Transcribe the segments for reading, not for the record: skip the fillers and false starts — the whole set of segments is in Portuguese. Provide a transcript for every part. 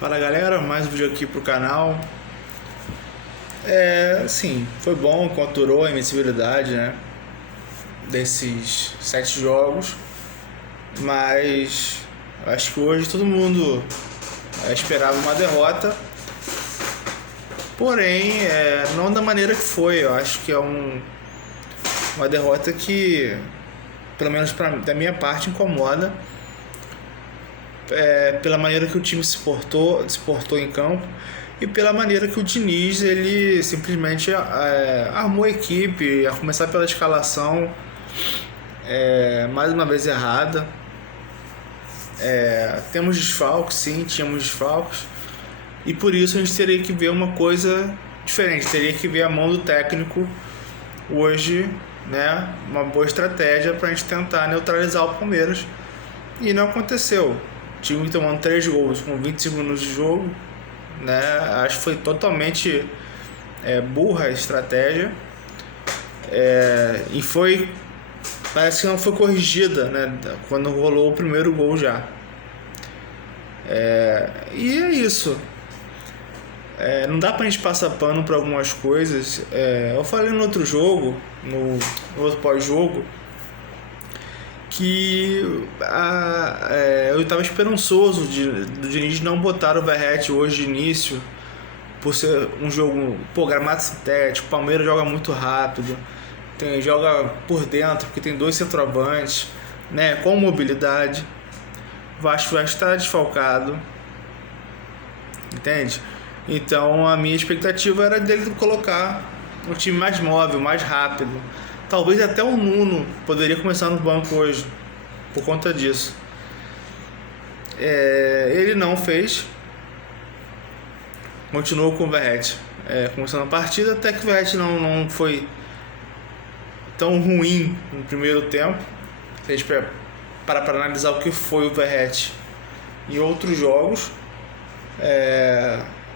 Fala galera, mais um vídeo aqui pro canal. Sim, foi bom enquanto durou a invencibilidade, né? Desses 7 jogos. Mas acho que hoje todo mundo esperava uma derrota. Porém, não da maneira que foi. Eu acho que é uma derrota que, pelo menos da minha parte, incomoda. Pela maneira que o time se portou em campo e pela maneira que o Diniz ele simplesmente armou a equipe, a começar pela escalação mais uma vez errada. Temos desfalques, sim, tínhamos desfalques, e por isso a gente teria que ver uma coisa diferente, teria que ver a mão do técnico hoje, né? Uma boa estratégia para a gente tentar neutralizar o Palmeiras, e não aconteceu. O time tomando 3 gols com 25 minutos de jogo, né? Acho que foi totalmente burra a estratégia, e parece que não foi corrigida, né? Quando rolou o primeiro gol já. E é isso. Não dá pra gente passar pano para algumas coisas. Eu falei no outro jogo, no outro pós-jogo, que eu estava esperançoso do Diniz não botar o Verratti hoje de início, por ser um jogo gramado sintético. O Palmeiras joga muito rápido, joga por dentro, porque tem 2 centroavantes, né, com mobilidade. O Vasco já está desfalcado, entende? Então a minha expectativa era dele colocar um time mais móvel, mais rápido. Talvez até o Nuno poderia começar no banco hoje, por conta disso. Ele não fez. Continuou com o Verratti começando a partida, até que o Verratti não foi tão ruim no primeiro tempo. Se a gente para analisar o que foi o Verratti em outros jogos,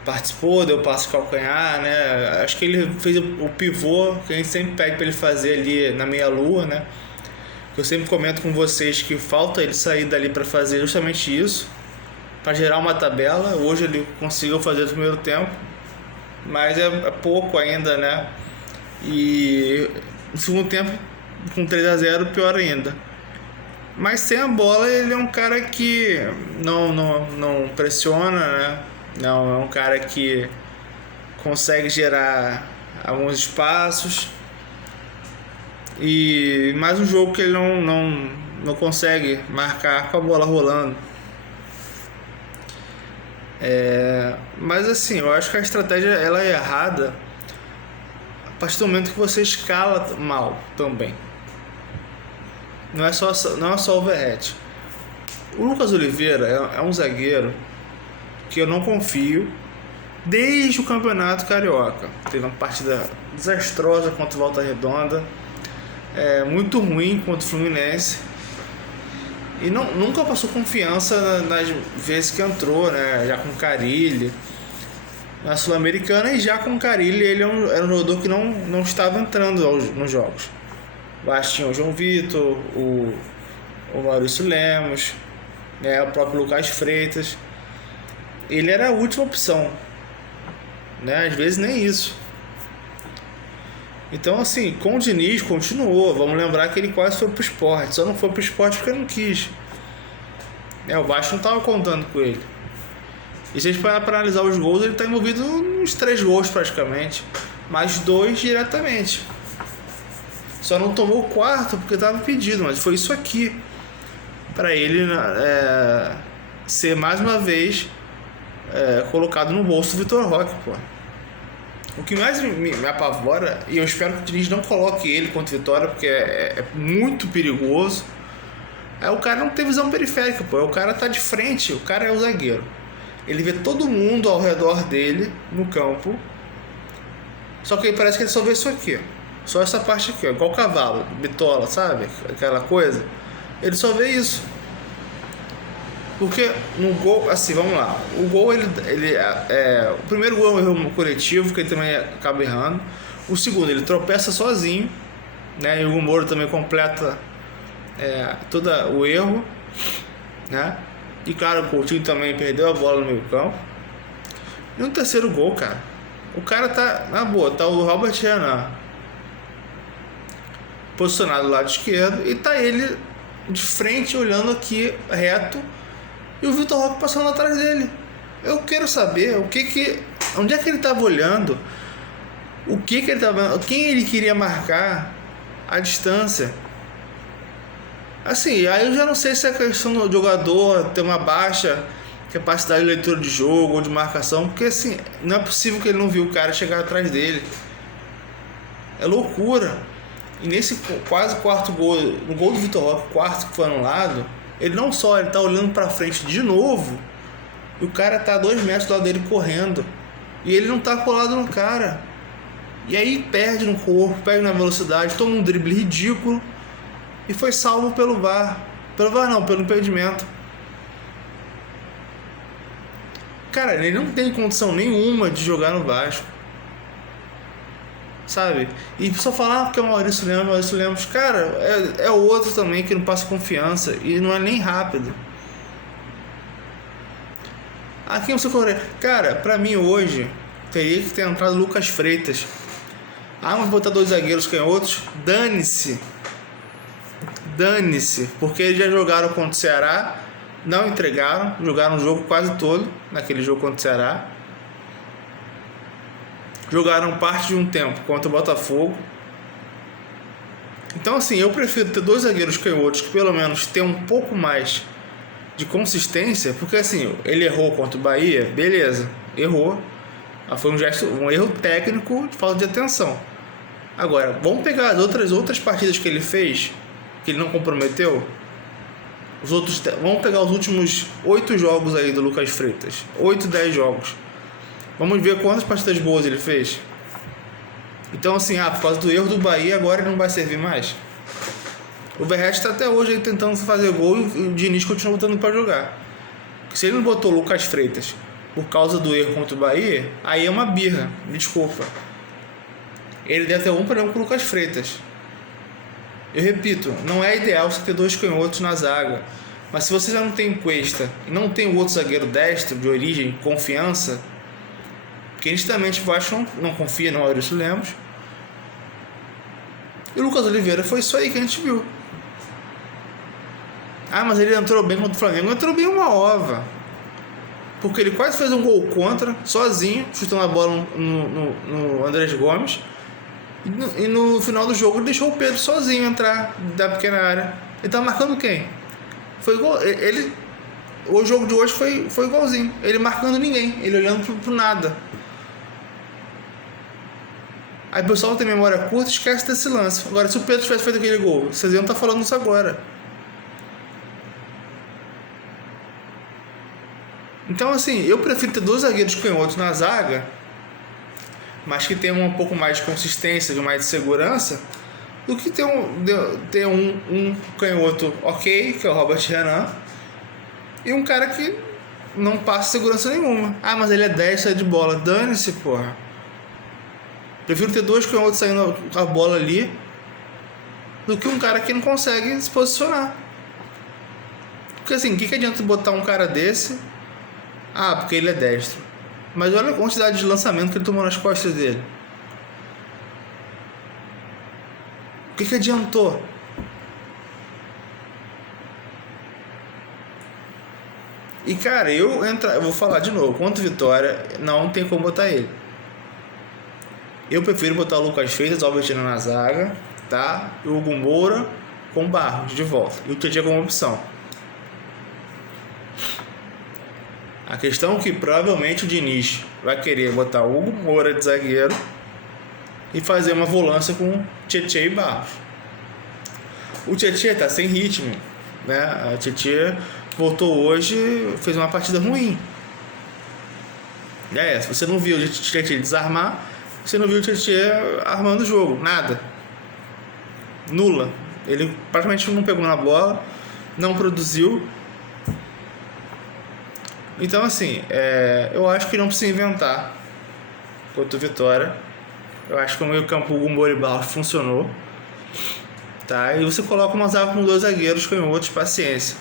participou, deu passe de calcanhar, né? Acho que ele fez o pivô que a gente sempre pede para ele fazer ali na meia-lua, né? Eu sempre comento com vocês que falta ele sair dali para fazer justamente isso, para gerar uma tabela. Hoje ele conseguiu fazer no primeiro tempo, mas é pouco ainda, né? E no segundo tempo, com 3-0, pior ainda. Mas sem a bola, ele é um cara que não pressiona, né? Não é um cara que consegue gerar alguns espaços. E mais um jogo que ele não consegue marcar com a bola rolando. Mas assim, eu acho que a estratégia ela é errada a partir do momento que você escala mal também. Não é só o Verratti. O Lucas Oliveira é um zagueiro que eu não confio desde o Campeonato Carioca. Teve uma partida desastrosa contra o Volta Redonda, muito ruim contra o Fluminense, e nunca passou confiança nas vezes que entrou, né? Já com o Carille na Sul-Americana, e já com o Carille ele era um jogador que não estava entrando nos jogos. Tinha o João Vitor, o Maurício Lemos, né? O próprio Lucas Freitas. Ele era a última opção, né? Às vezes nem isso. Então, assim, com o Diniz continuou. Vamos lembrar que ele quase foi pro Sport. Só não foi pro Sport porque não quis. O Vasco não estava contando com ele. E se a gente parar para analisar os gols, ele está envolvido nos 3 gols praticamente, mais 2 diretamente. Só não tomou o 4º porque estava impedido, mas foi isso aqui para ele ser mais uma vez colocado no bolso do Vitor Roque, pô. O que mais me apavora, e eu espero que o Diniz não coloque ele contra o Vitória, porque é muito perigoso, o cara não ter visão periférica, pô. O cara tá de frente, o cara é o zagueiro. Ele vê todo mundo ao redor dele no campo, só que parece que ele só vê isso aqui, só essa parte aqui, ó, igual o cavalo, bitola, sabe? Aquela coisa. Ele só vê isso. Porque no gol, assim, vamos lá. O gol, o primeiro gol é um erro coletivo, que ele também acaba errando. O segundo, ele tropeça sozinho, né? E o Moro também completa todo o erro, né? E claro, o Coutinho também perdeu a bola no meio campo. E no terceiro gol, cara, o cara tá, na boa, tá o Robert Renan posicionado do lado esquerdo e tá ele de frente olhando aqui reto e o Vitor Roque passando atrás dele. Eu quero saber onde é que ele tava olhando, o que ele tava, quem ele queria marcar, a distância. Assim, aí eu já não sei se é questão do jogador ter uma baixa capacidade de leitura de jogo ou de marcação, porque assim, não é possível que ele não viu o cara chegar atrás dele. É loucura. E nesse quase quarto gol, no gol do Vitor Roque, quarto que foi anulado, ele não só, ele tá olhando pra frente de novo, e o cara tá a 2 metros do lado dele correndo, e ele não tá colado no cara. E aí perde no corpo, perde na velocidade, toma um drible ridículo e foi salvo pelo VAR. Pelo VAR não, pelo impedimento. Cara, ele não tem condição nenhuma de jogar no Vasco. Sabe? E só falar porque é o Maurício Lemos, cara, é outro também que não passa confiança e não é nem rápido. Aqui você corre. Cara, pra mim hoje teria que ter entrado Lucas Freitas. Mas botar 2 zagueiros canhotos, dane-se. Dane-se, porque eles já jogaram contra o Ceará, não entregaram, jogaram o jogo quase todo naquele jogo contra o Ceará. Jogaram parte de um tempo contra o Botafogo. Então assim, eu prefiro ter 2 zagueiros canhotos que pelo menos tenham um pouco mais de consistência, porque assim, ele errou contra o Bahia, beleza, errou. Foi um erro técnico de falta de atenção. Agora, vamos pegar as outras partidas que ele fez, que ele não comprometeu. Vamos pegar os últimos 8 jogos aí do Lucas Freitas. 8, 10 jogos. Vamos ver quantas partidas boas ele fez. Então assim, por causa do erro do Bahia, agora ele não vai servir mais. O Verratti está até hoje aí tentando fazer gol e o Diniz continua botando para jogar. Se ele não botou o Lucas Freitas por causa do erro contra o Bahia, aí é uma birra, me desculpa. Ele deve ter algum problema com o Lucas Freitas. Eu repito, não é ideal você ter 2 canhotos na zaga. Mas se você já não tem Cuesta e não tem o outro zagueiro destro de origem, confiança, porque nitidamente o Vasco não confia no Maurício Lemos. E o Lucas Oliveira foi isso aí que a gente viu. Mas ele entrou bem contra o Flamengo. Entrou bem uma ova. Porque ele quase fez um gol contra, sozinho, chutando a bola no Andrés Gomes. E no final do jogo ele deixou o Pedro sozinho entrar da pequena área. Ele tá marcando quem? Foi igual. O jogo de hoje foi igualzinho. Ele marcando ninguém, ele olhando pro nada. Aí o pessoal tem memória curta, esquece desse lance. Agora, se o Pedro tivesse feito aquele gol, vocês iam estar falando isso agora. Então, assim, eu prefiro ter 2 zagueiros canhotos na zaga, mas que tenham um pouco mais de consistência, mais de segurança, do que ter um canhoto ok, que é o Robert Renan, e um cara que não passa segurança nenhuma. Mas ele é 10, sai de bola. Dane-se, porra. Prefiro ter 2 canhotos saindo com a bola ali do que um cara que não consegue se posicionar. Porque assim, o que adianta botar um cara desse? Porque ele é destro. Mas olha a quantidade de lançamento que ele tomou nas costas dele. O que adiantou? E cara, eu vou falar de novo, contra o Vitória, não tem como botar ele. Eu prefiro botar o Lucas Freitas, o Albertino na zaga, tá? E o Hugo Moura com Barros de volta. E o Tietchan como opção. A questão é que provavelmente o Diniz vai querer botar o Hugo Moura de zagueiro e fazer uma volância com Tietchan e Barros. O Tietchan tá sem ritmo, né? A Tietchan voltou hoje, fez uma partida ruim. Se você não viu o Tietchan desarmar, você não viu o Tietchan armando o jogo, nada. Nula. Ele praticamente não pegou na bola, não produziu. Então assim, eu acho que não precisa inventar contra o Vitória. Eu acho que o meio campo Hugo Moura e Barros funcionou, tá? E você coloca uma zaga com 2 zagueiros canhotos, paciência,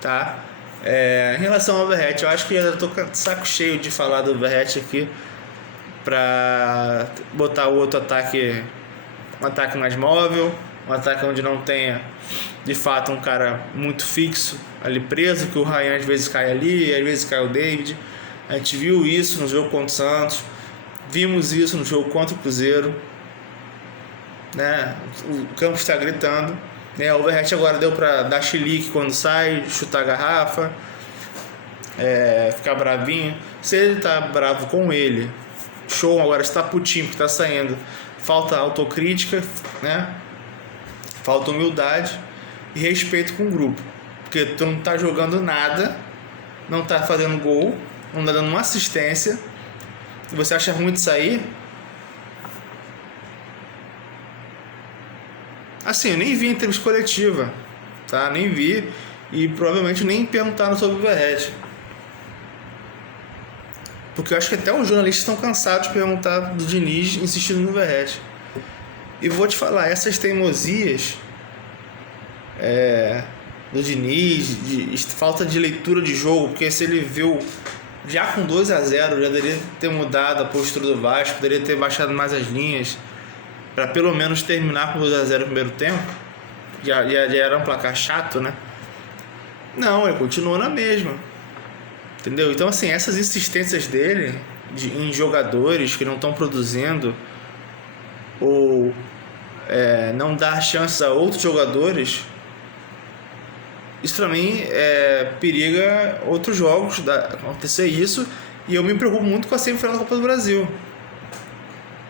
tá? Em relação ao Verratti, eu acho que eu tô com saco cheio de falar do Verratti aqui pra botar o outro ataque, um ataque mais móvel, um ataque onde não tenha de fato um cara muito fixo ali preso, que o Ryan às vezes cai ali, às vezes cai o David. A gente viu isso no jogo contra o Santos, vimos isso no jogo contra o Cruzeiro, né? O campo está gritando, né? O Verratti agora deu para dar chilique quando sai, chutar a garrafa, ficar bravinho. Se ele tá bravo com ele, show. Agora está putinho que tá saindo, falta autocrítica, né? Falta humildade e respeito com o grupo, porque tu não tá jogando nada, não tá fazendo gol, não tá dando uma assistência, e você acha ruim de sair? Assim, eu nem vi entrevista coletiva, tá? Nem vi, e provavelmente nem perguntaram sobre o Verratti, porque eu acho que até os jornalistas estão cansados de perguntar do Diniz insistindo no Verratti. E vou te falar, essas teimosias do Diniz, de falta de leitura de jogo, porque se ele viu já com 2-0, já deveria ter mudado a postura do Vasco, poderia ter baixado mais as linhas, para pelo menos terminar com 2-0 no primeiro tempo. Já era um placar chato, né? Não, ele continuou na mesma, entendeu? Então, assim, essas insistências dele em jogadores que não estão produzindo, ou não dar chances a outros jogadores, isso pra mim periga outros jogos acontecer isso. E eu me preocupo muito com a semifinal da Copa do Brasil,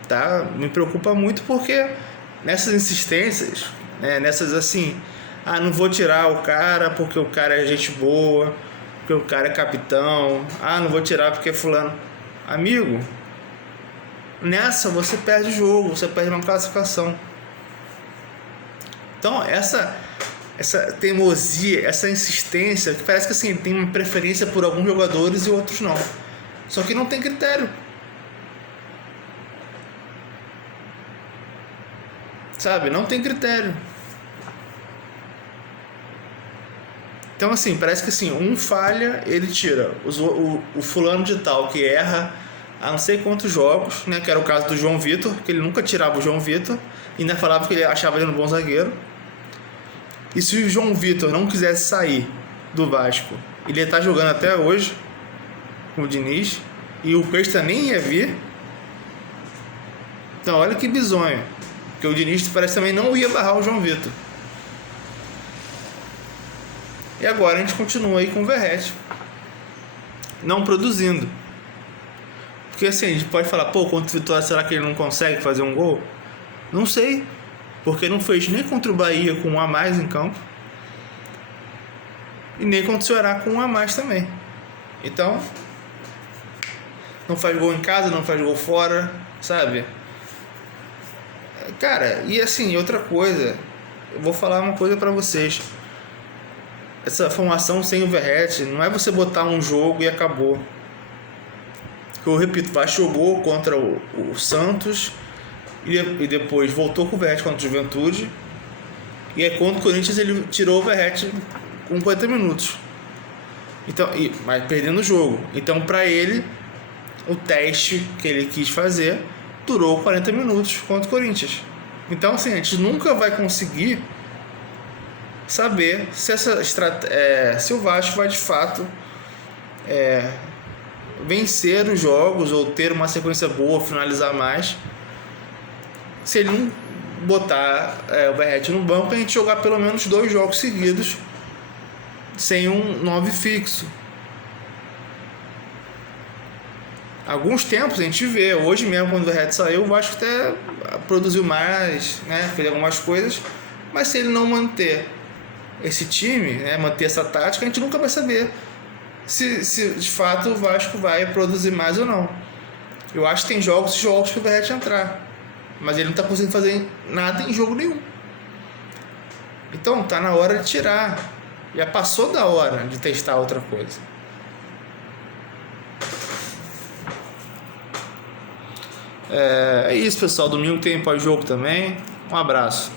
tá? Me preocupa muito porque nessas insistências, nessas assim, não vou tirar o cara porque o cara é gente boa, porque o cara é capitão, não vou tirar porque é fulano. Amigo, nessa você perde o jogo, você perde uma classificação. Então essa teimosia, essa insistência, que parece que assim, tem uma preferência por alguns jogadores e outros não. Só que não tem critério. Sabe? Não tem critério. Então assim, parece que assim, um falha, ele tira o fulano de tal que erra a não sei quantos jogos, né? Que era o caso do João Vitor, que ele nunca tirava o João Vitor, e ainda falava que ele achava ele um bom zagueiro. E se o João Vitor não quisesse sair do Vasco, ele ia estar jogando até hoje com o Diniz, e o Cuesta nem ia vir. Então olha que bizonho, porque o Diniz parece também não ia barrar o João Vitor. E agora a gente continua aí com o Verratti não produzindo. Porque assim, a gente pode falar, contra o Vitória, será que ele não consegue fazer um gol? Não sei, porque não fez nem contra o Bahia com um a mais em campo, e nem contra o Ceará com um a mais também. Então, não faz gol em casa, não faz gol fora, sabe? Cara, e assim, outra coisa, eu vou falar uma coisa pra vocês. Essa formação sem o Verratti não é você botar um jogo e acabou. Eu repito, o Vasco jogou contra o Santos e depois voltou com o Verratti contra o Juventude, e aí contra o Corinthians ele tirou o Verratti com 40 minutos. Então, mas perdendo o jogo. Então, para ele, o teste que ele quis fazer durou 40 minutos contra o Corinthians. Então, assim, a gente nunca vai conseguir saber se se o Vasco vai de fato vencer os jogos ou ter uma sequência boa, finalizar mais, se ele não botar o Verratti no banco, a gente jogar pelo menos 2 jogos seguidos sem um 9 fixo. Alguns tempos a gente vê, hoje mesmo quando o Verratti saiu, o Vasco até produziu mais, né, fez algumas coisas, mas se ele não manter esse time, né, manter essa tática, a gente nunca vai saber se de fato o Vasco vai produzir mais ou não. Eu acho que tem jogos que o Verratti entrar, mas ele não está conseguindo fazer nada em jogo nenhum. Então tá na hora de tirar. Já passou da hora de testar outra coisa. É isso, pessoal. Domingo tem pós-jogo também. Um abraço.